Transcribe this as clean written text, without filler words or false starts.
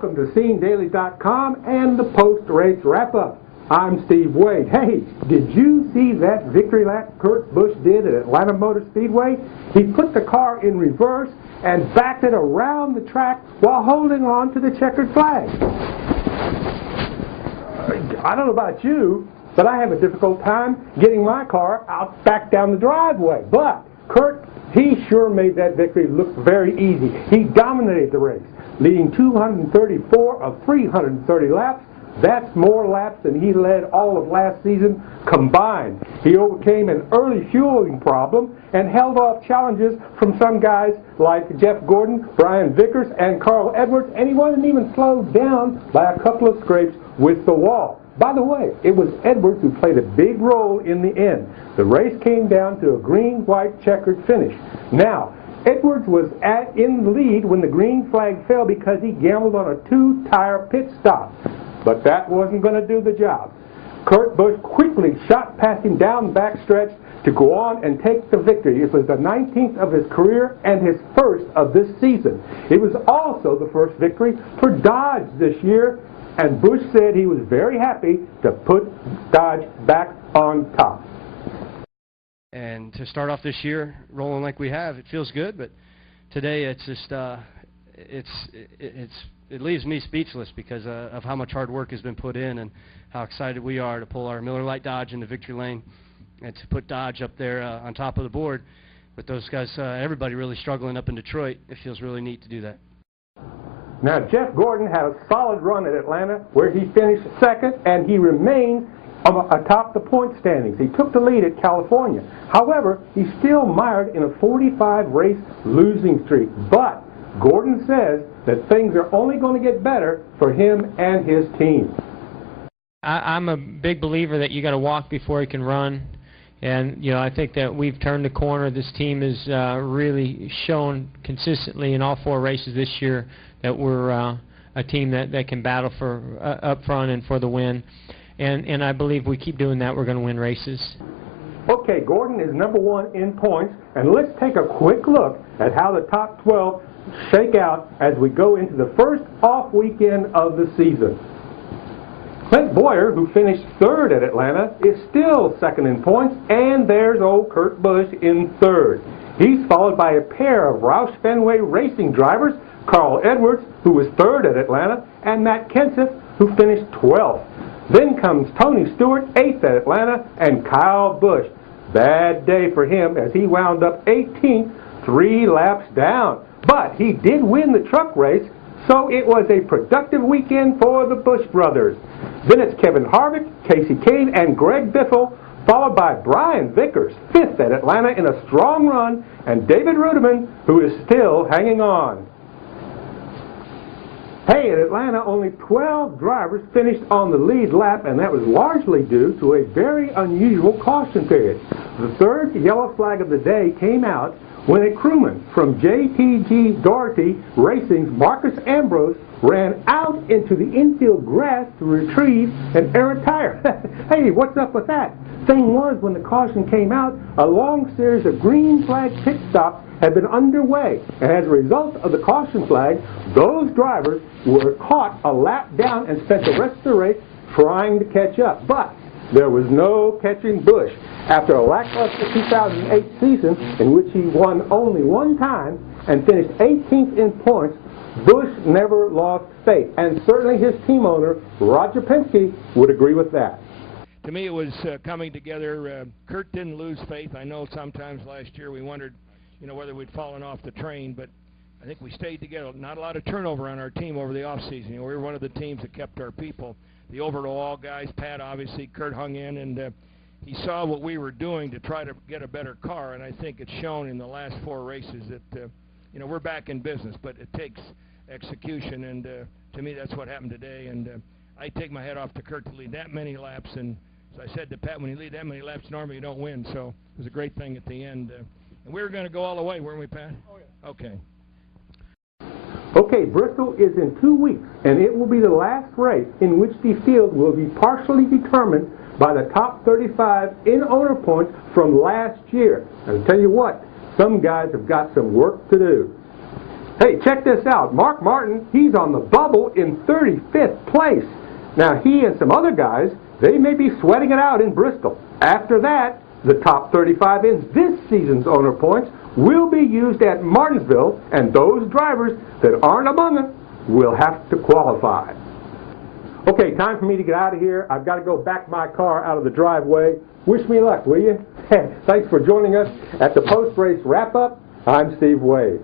Welcome to SceneDaily.com and the post-race wrap-up. I'm Steve Waid. Hey, did you see that victory lap Kurt Busch did at Atlanta Motor Speedway? He put the car in reverse and backed it around the track while holding on to the checkered flag. I don't know about you, but I have a difficult time getting my car out back down the driveway. But Kurt, he sure made that victory look very easy. He dominated the race, leading 234 of 330 laps. That's more laps than he led all of last season combined. He overcame an early fueling problem and held off challenges from some guys like Jeff Gordon, Brian Vickers, and Carl Edwards, and he wasn't even slowed down by a couple of scrapes with the wall. By the way, it was Edwards who played a big role in the end. The race came down to a green-white checkered finish. Now, Edwards was in the lead when the green flag fell because he gambled on a two-tire pit stop. But that wasn't going to do the job. Kurt Busch quickly shot past him down the backstretch to go on and take the victory. It was the 19th of his career and his first of this season. It was also the first victory for Dodge this year, and Busch said he was very happy to put Dodge back on top. And to start off this year rolling like we have, it feels good, but today it's just it leaves me speechless because of how much hard work has been put in and how excited we are to pull our Miller Lite Dodge into victory lane and to put Dodge up there on top of the board. With those guys, everybody really struggling up in Detroit, it feels really neat to do that. Now, Jeff Gordon had a solid run at Atlanta where he finished second and he remained atop the point standings. He took the lead at California. However, he's still mired in a 45-race losing streak. But Gordon says that things are only going to get better for him and his team. I'm a big believer that you got to walk before you can run, and I think that we've turned the corner. This team has really shown consistently in all 4 races this year that we're a team that can battle for up front and for the win, and I believe we keep doing that, we're going to win races. Okay, Gordon is #1 in points, and let's take a quick look at how the top 12 shake out as we go into the first off weekend of the season. Clint Boyer, who finished 3rd at Atlanta, is still 2nd in points, and there's old Kurt Busch in 3rd. He's followed by a pair of Roush Fenway Racing drivers, Carl Edwards, who was 3rd at Atlanta, and Matt Kenseth, who finished 12th. Then comes Tony Stewart, 8th at Atlanta, and Kyle Busch. Bad day for him as he wound up 18th, 3 laps down. But he did win the truck race, so it was a productive weekend for the Busch brothers. Then it's Kevin Harvick, Casey Kane, and Greg Biffle, followed by Brian Vickers, 5th at Atlanta in a strong run, and David Rudiman, who is still hanging on. Hey, at Atlanta, only 12 drivers finished on the lead lap, and that was largely due to a very unusual caution period. The 3rd yellow flag of the day came out when a crewman from JTG Doherty Racing's Marcus Ambrose ran out into the infield grass to retrieve an errant tire. Hey, what's up with that? Thing was, when the caution came out, a long series of green flag pit stops had been underway, and as a result of the caution flag, those drivers were caught a lap down and spent the rest of the race trying to catch up. But there was no catching Busch. After a lackluster 2008 season in which he won only 1 time and finished 18th in points, Busch never lost faith, and certainly his team owner, Roger Penske, would agree with that. To me, it was coming together. Kurt didn't lose faith. I know sometimes last year we wondered, whether we'd fallen off the train, but I think we stayed together. Not a lot of turnover on our team over the offseason. We were one of the teams that kept our people. The overall guys, Pat, obviously, Kurt hung in, and he saw what we were doing to try to get a better car, and I think it's shown in the last 4 races that, we're back in business, but it takes execution, and to me that's what happened today, and I take my hat off to Kurt to lead that many laps, and as I said to Pat, when you lead that many laps, normally you don't win, so it was a great thing at the end, and we were going to go all the way, weren't we, Pat? Oh, yeah. Okay. Okay, Bristol is in 2 weeks, and it will be the last race in which the field will be partially determined by the top 35 in owner points from last year. And I'll tell you what, some guys have got some work to do. Hey, check this out. Mark Martin, he's on the bubble in 35th place. Now, he and some other guys, they may be sweating it out in Bristol. After that, the top 35 in this season's owner points will be used at Martinsville, and those drivers that aren't among them will have to qualify. Okay, time for me to get out of here. I've got to go back my car out of the driveway. Wish me luck, will you? Thanks for joining us at the post-race wrap-up. I'm Steve Waid.